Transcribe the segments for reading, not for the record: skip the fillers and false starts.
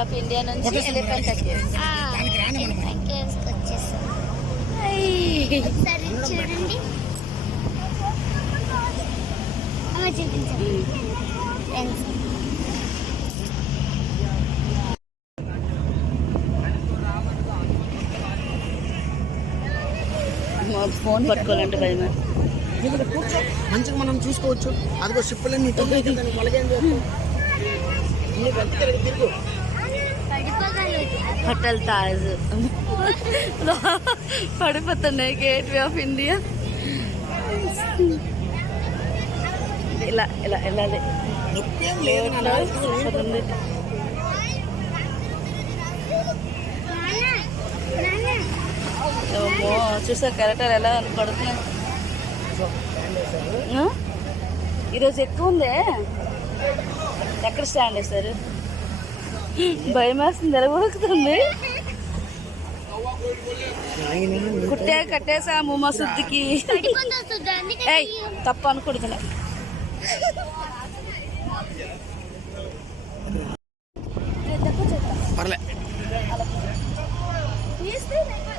Of India నుంచి elephant కేవ్స్కి వచ్చేసాం. ఒకసారి చూడండి, చూపించండి ఫ్రెండ్స్. ఫోన్ పట్టుకోవాలంటే భయం. మంచిగా మనం చూసుకోవచ్చు. అదిగో షిప్పులన్నీ హోటల్ తాజ్ పడిపోతున్నాయి. Gate way of India. ఇలా ఇలా వెళ్ళాలి. చూసా కరెక్టర్ ఎలా పడుతున్నాయి. ఈరోజు ఎక్కువ ఉందే. ఎక్కడ స్టాండ్ వేస్తారు? భయం వేస్తుంది, ఎలగొడుకుతుంది. కట్టేసాము మసూద్దికి. తప్ప అనుకుంటున్నా.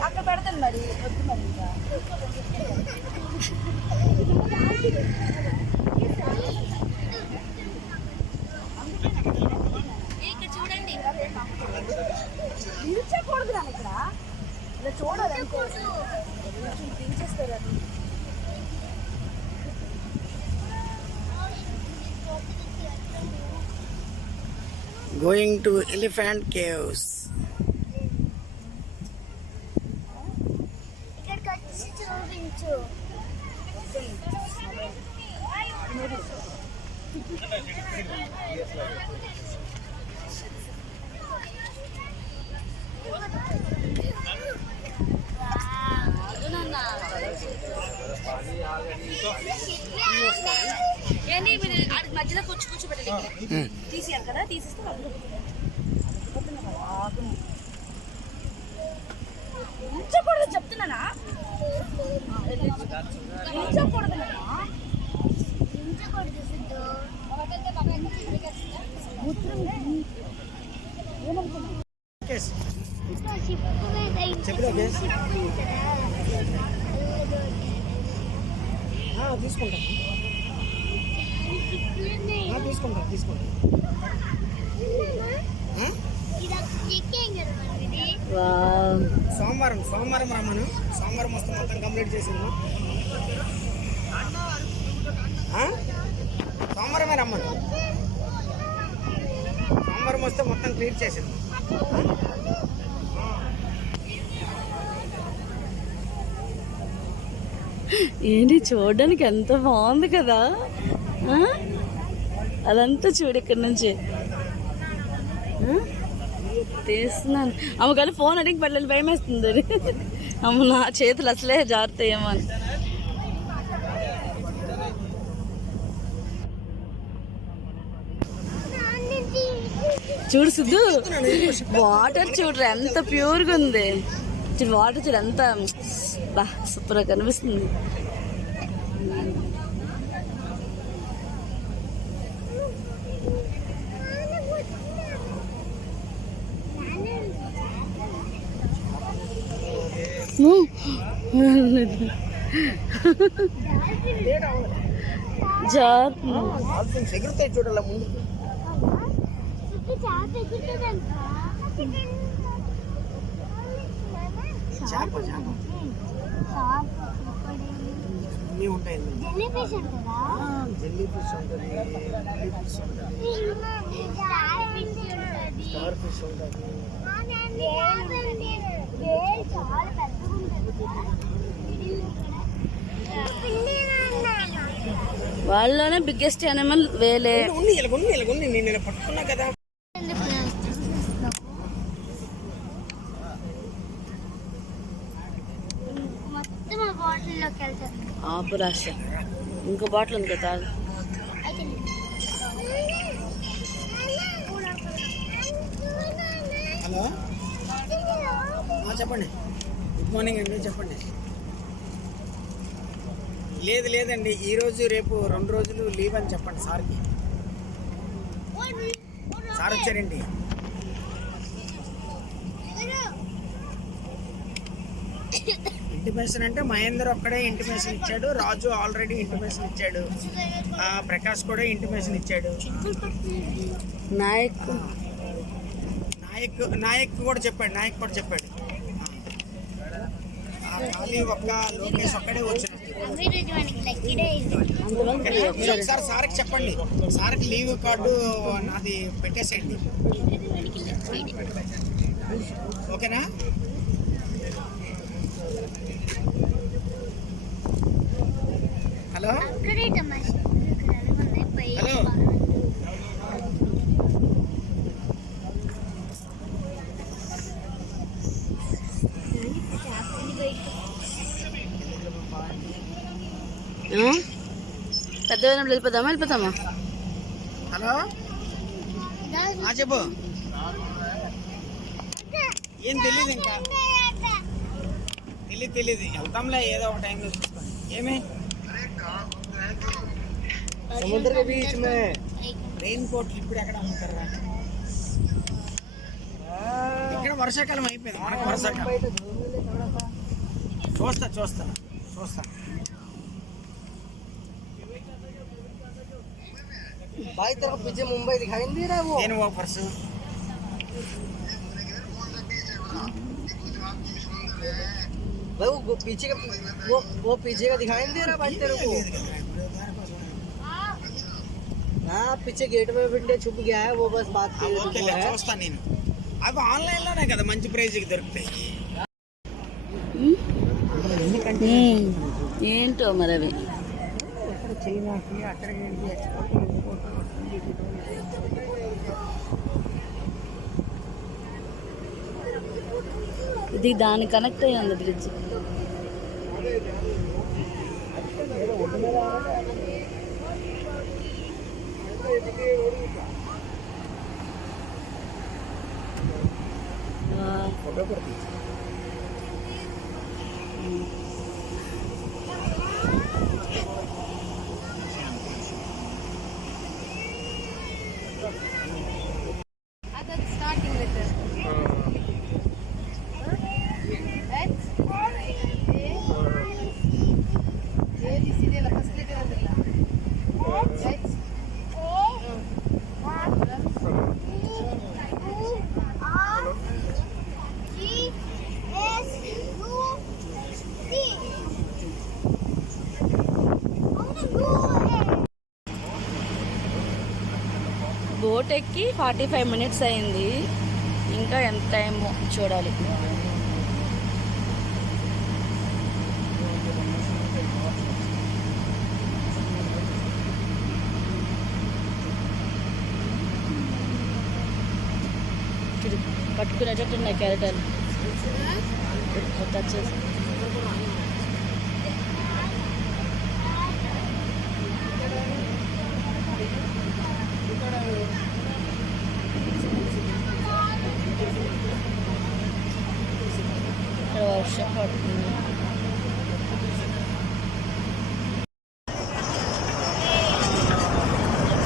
అక్కడ పెడతాను మరి. వద్దు మరి. ఇక్కడ చూడండి, నిల్చకూడదు కానీ ఇక్కడ ఇలా చూడాలి. దించేస్తారు అది. Going to Elephant Caves. ఇక్కడికి వచ్చి చూపించు. ఏంటి మీరు మధ్యలో కూర్చోబెట్టాలి. తీసేయాలి కదా, తీసేస్తే ఉంచకూడదు చెప్తున్నానా. ఉంచకూడదు సోమవారం రమ్మను. సోమవారం వస్తే మొత్తం కంప్లీట్ చేసాను. సోమవారమే రమ్మను. సోమవారం వస్తే మొత్తం క్లియర్ చేసాను. ఏంటి చూడడానికి ఎంత బాగుంది కదా. అదంతా చూడు ఇక్కడి నుంచి తీస్తున్నాను. అమ్మ కానీ ఫోన్ అడిగి పడలేదు, భయం వేస్తుంది. అది అమ్మ నా చేతులు అసలే జారుతాయేమో అని. చూడు సిద్ధు, వాటర్ చూడరు ఎంత ప్యూర్గా ఉంది. చూడు వాటర్ చూడు ఎంత బా సూపర్గా కనిపిస్తుంది. ఎగురుతాయి చూడాల ముందు. అన్నీ ఉంటాయి. జెల్లీ ఫిష్ ఉంటుంది, స్టార్ ఫిష్ ఉంటుంది. వాళ్ళలోనే బిగ్గెస్ట్ యానిమల్ వేలే. నేను పట్టుకున్నా కదా. ఆపు రాశ. ఇంకో బాటిల్ ఉంది కదా. హలో చెప్పండి. గుడ్ మార్నింగ్ అండి. చెప్పండి. లేదండి, ఈరోజు రేపు 2 రోజులు లీవ్ అని చెప్పండి సార్కి. సార్ వచ్చారండి. ఇంటిమేషన్ అంటే మహేందర్ ఒక్కడే ఇంటిమేషన్ ఇచ్చాడు, రాజు ఆల్రెడీ ఇంటిమేషన్ ఇచ్చాడు, ప్రకాష్ కూడా ఇంటిమేషన్ ఇచ్చాడు. నాయక్ నాయక్ కూడా చెప్పాడు. ఖాళీ ఒక్క లోకేష్ ఒక్కడే వచ్చినట్టు. ఒకసారి సార్కి చెప్పండి, సార్కి లీవ్ కార్డు నాది పెట్టేసేయండి, ఓకేనా? హలో హలో పెద్ద వెళ్ళిపోతామా? హలో చెప్పు. ఏం తెలీదు, ఇంకా తెలీదు. వెళ్తాంలే ఏదో ఒక టైంలో చూసుకోండి. ఏమి రెయిన్ కోట్లు ఇప్పుడు ఎక్కడ అమ్ముతారా? ఇక్కడ వర్షాకాలం అయిపోయింది, మనకు వర్షాకాలం. చూస్తా भाई तेरे को पीछे मुंबई दिखाई नहीं दे रहा है वो? वो परसों भाई वो पीछे का वो पीछे का दिखाई नहीं दे रहा भाई तेरे को? हाँ पीछे गेट में विंडो छुप गया है वो, बस बात की है. చూస్తా నేను. అవి ఆన్లైన్ లోనే కదా మంచి ప్రైస్ కి దొరుకుతాయి. ఏంటో మరి అవి. చైనాకి అక్కడికి ఇది దాని కనెక్ట్ అయ్యి ఉంది బ్రిడ్జ్. బోట్ ఎక్కి 45 minutes అయింది, ఇంకా ఎంత టైమో చూడాలి. పట్టుకునేటట్టు ఉన్నాయి క్యారెక్టర్లు. వచ్చేసి వర్షం పడుతుంది.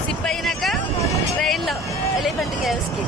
సిప్ అయినాక ట్రైన్లో ఎలిఫెంట్ కేవ్స్కి.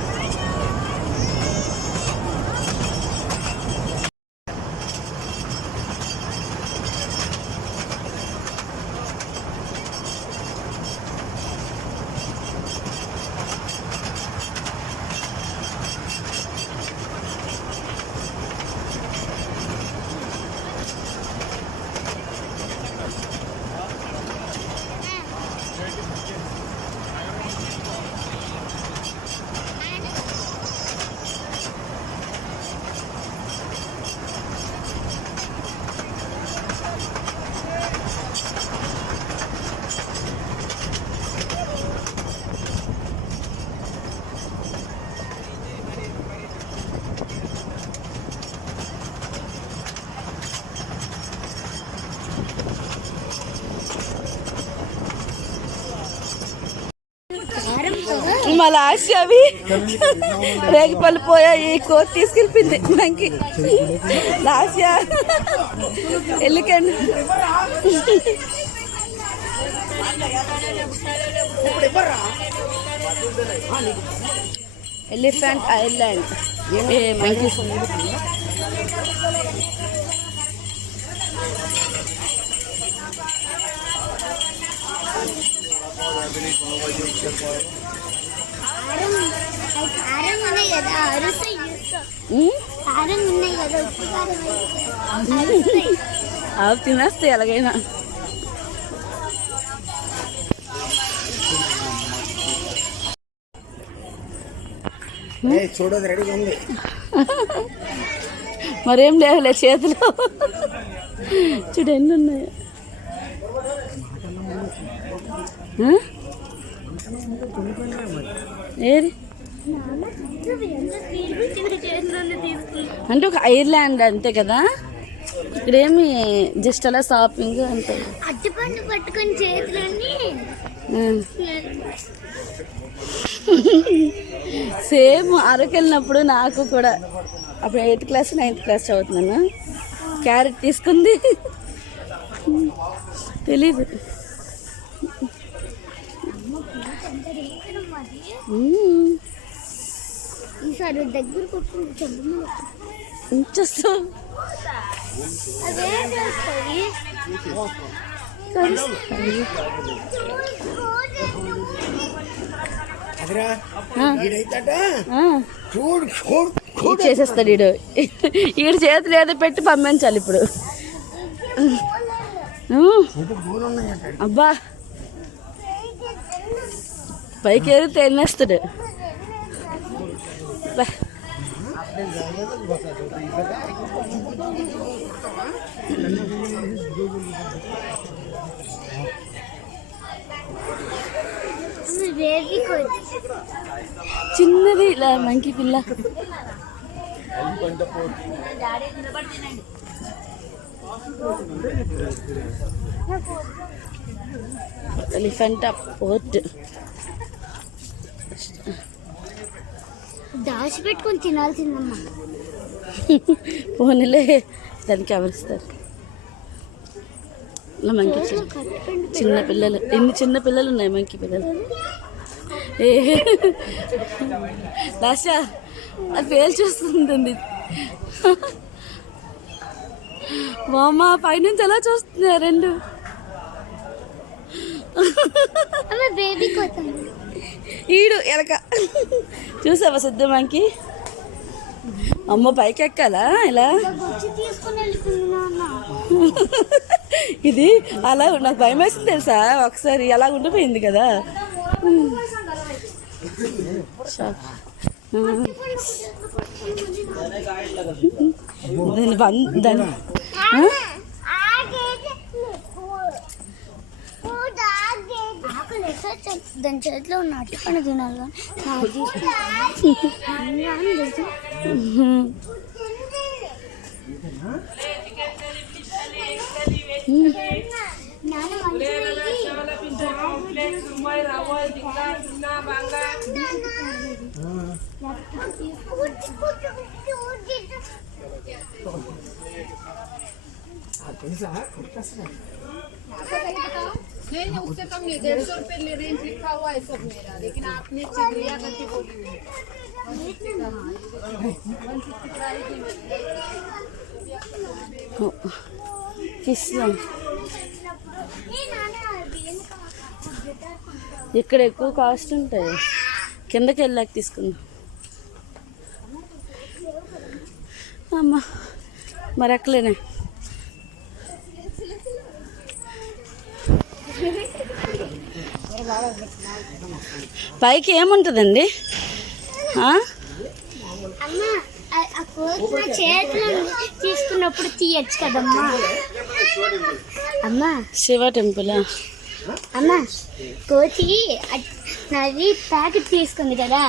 మా లాస్ట్ అవి రేగిపళ్ళు పోయాయి, కోతి తీసుకెళ్ళిపోయింది మనకి. లాస్ట్ వెళ్ళకండి. Elephant island monkeys. కారం ఉన్నాయి కదా అరుస్తాయి కారం ఉన్నాయి కదా ఉప్పు కారం అవి తినేస్తాయి ఎలాగైనా. చూడదు రెడీగా ఉంది. మరేం లేవులే చేతిలో. చూడు ఎన్ని ఉన్నాయి. ఏది అంటే ఒక ఐర్లాండ్ అంతే కదా, ఇక్కడేమి జస్ట్ అలా షాపింగ్ అంతే. అట్టుపండు పట్టుకొని చేతులన్నీ సేమ్ అరకు వెళ్ళినప్పుడు నాకు కూడా అప్పుడు 8th క్లాస్ 9th క్లాస్ చదువుతున్నాను. క్యారెట్ తీసుకుంది తెలీదు. ఈసారి దగ్గర కొట్టుకుంటూ ఇంచేస్తావు. చేసేస్తాడు ఈడు. ఈడు చేతులు ఏదో పెట్టి పంపించాలి ఇప్పుడు. అబ్బా పైకి ఏదో తినేస్తాడు. చిన్నది ఇలా మంకీ పిల్ల. ఎలిఫెంటా పోర్ట్ దాచిపెట్టుకొని తినాల్సిందమ్మా. పోనీలే దానికి ఎవరిస్తారు. ఇలా మంకీ చిన్న పిల్లలు, ఎన్ని చిన్న పిల్లలు ఉన్నాయి మంకీ పిల్లలు. ఏ లాషా అది పేలు చూస్తుంది. మామ పైనుంచి ఎలా చూస్తుంది రెండు. బేబీ ఈడు ఎలక చూసావా సిద్ధు మంకీ. అమ్మ పైకి ఎక్కాలా ఇలా. ఇది అలా నాకు భయం వేసింది తెలుసా, ఒకసారి అలా ఉండిపోయింది కదా. దాని చేతిలో ఉన్న అట్టుపండు తినాలి. नहीं उससे कम नहीं, 150 रुपए ले रेंज लिखा हुआ है सब मेरा, लेकिन आपने चिड़िया करके बोली हुई ఫిష్ ఇక్కడ ఎక్కువ కాస్ట్ ఉంటాయి. కిందకి వెళ్ళాక తీసుకుందాం. అమ్మా మరి ఎక్కలేనే. పైకి ఏముంటుందండి? చేతిలో తీసుకున్నప్పుడు తీయచ్చు కదమ్మా. అమ్మా శివ టెంపులా? అమ్మా కోతి నాది ప్యాకెట్ తీసుకుంది కదా.